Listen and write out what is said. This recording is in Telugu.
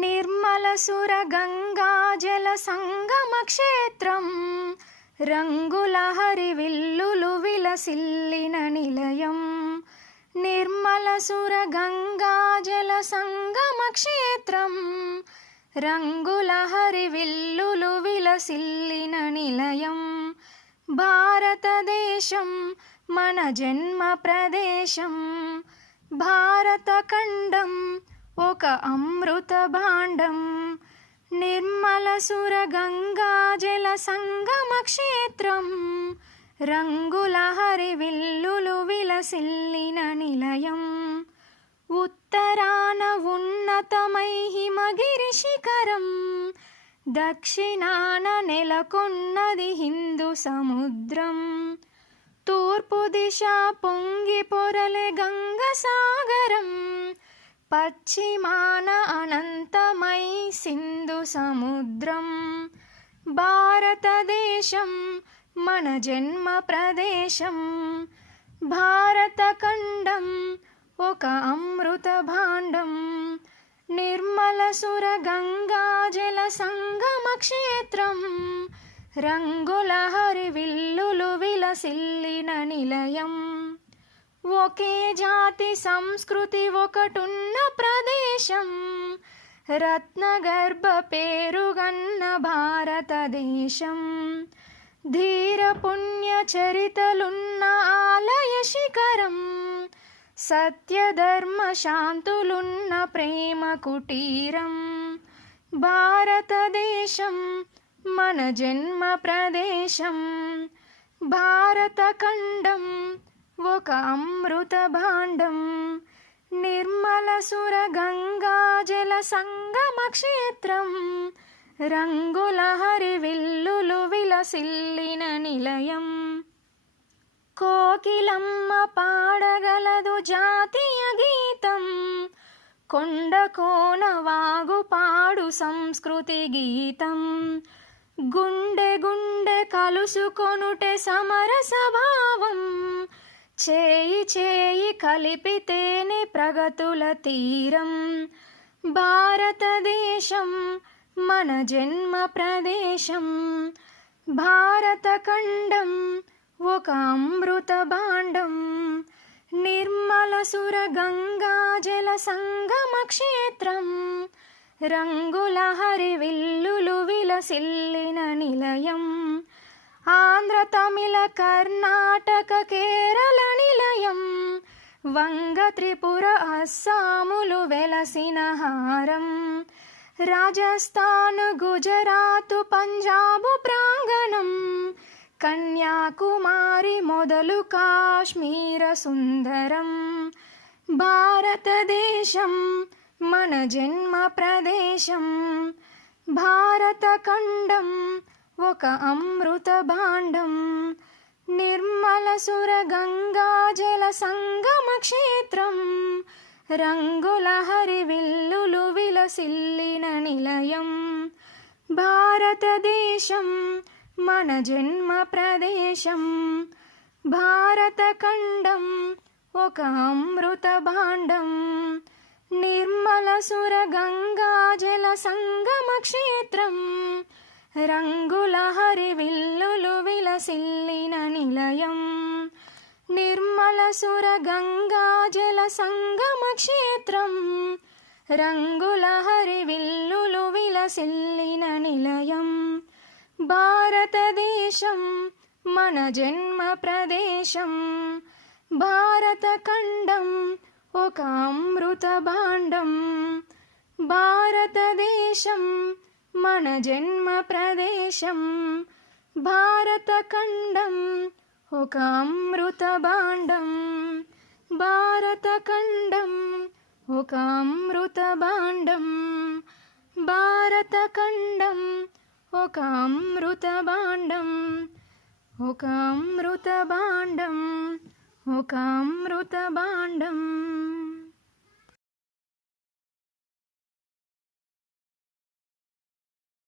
నిర్మలసుర గంగాజల సంగమ క్షేత్రం రంగుల హరివిల్లులు విలసిల్లిన నిలయం. నిర్మలసుర గంగాజల సంగమ క్షేత్రం రంగుల హరివిల్లులు విలసిల్లిన నిలయం. భారతదేశం మన జన్మ ప్రదేశం, భారతఖండం ఒక అమృత భాండం. నిర్మలసుర గంగాజల సంగమ క్షేత్రం రంగుల హరివిల్లులు విలసిల్లిన నిలయం. ఉత్తరాన ఉన్నతమై హిమగిరి శిఖరం, దక్షిణాన నెలకొన్నది హిందూ సముద్రం. తూర్పు దిశ పొంగి పొరలే గంగ సాగరం, పశ్చిమాన అనంతమై సింధు సముద్రం. భారతదేశం మన జన్మ ప్రదేశం, భారతఖండం ఒక అమృత భాండం. నిర్మలసుర గంగాజల సంగమ క్షేత్రం రంగుల హరివిల్లులు విలసిల్లిన నిలయం. ఒకే జాతి సంస్కృతి ఒకటున్న ప్రదేశం, రత్నగర్భ పేరుగన్న భారతదేశం. ధీర పుణ్య చరితలున్న ఆలయ శిఖరం, సత్యధర్మ శాంతులున్న ప్రేమ కుటీరం. భారతదేశం మన జన్మ ప్రదేశం, భారతఖండం ఒక అమృత భాండం. నిర్మలసుర గంగాజల సంగమ క్షేత్రం రంగుల హరివిల్లులు విలసిల్లిన నిలయం. కోకిలమ్మ పాడగలదు జాతీయ గీతం, కొండ కోన వాగు పాడు సంస్కృతి గీతం. గుండె గుండె కలుసుకొనుటే సమరస భావం, చేయి చేయి కలిపితేనే ప్రగతుల తీరం. భారతదేశం మన జన్మ ప్రదేశం, భారతఖండం ఒక అమృత భాండం. నిర్మలసుర గంగాజల సంగమ క్షేత్రం రంగుల హరివిల్లులు విలసిల్లిన నిలయం. ఆంధ్ర తమిళ కర్ణాటక కేరళ నిలయం, వంగ త్రిపుర అస్సాములు వెలసిన హారం. రాజస్థాన్ గుజరాత్ పంజాబు ప్రాంగణం, కన్యాకుమారి మొదలు కాశ్మీర సుందరం. భారతదేశం మన జన్మ ప్రదేశం, భారతఖండం ఒక అమృత భాండం. నిర్మలసుర గంగాజల సంగమ క్షేత్రం రంగుల హరివిల్లులు విలసిల్లిన నిలయం. భారతదేశం మన జన్మ ప్రదేశం, భారతఖండం ఒక అమృత భాండం. నిర్మలసుర గంగాజల సంగమ క్షేత్రం రంగుల హరివిల్లులు విలసిల్లిన నిలయం. నిర్మలసుర గంగాజల సంగమ క్షేత్రం రంగుల హరివిల్లులు విలసిల్లిన నిలయం. భారతదేశం మన జన్మ ప్రదేశం, భారతఖండం ఒక అమృత భాండం. భారతదేశం మన జన్మ ప్రదేశం, భారతఖండం ఒక అమృత భాండం. భారతఖండం ఒక అమృత భాండం, భారతఖండం ఒక అమృత భాండం. ఒక అమృత భాండం, ఒక అమృత భాండం.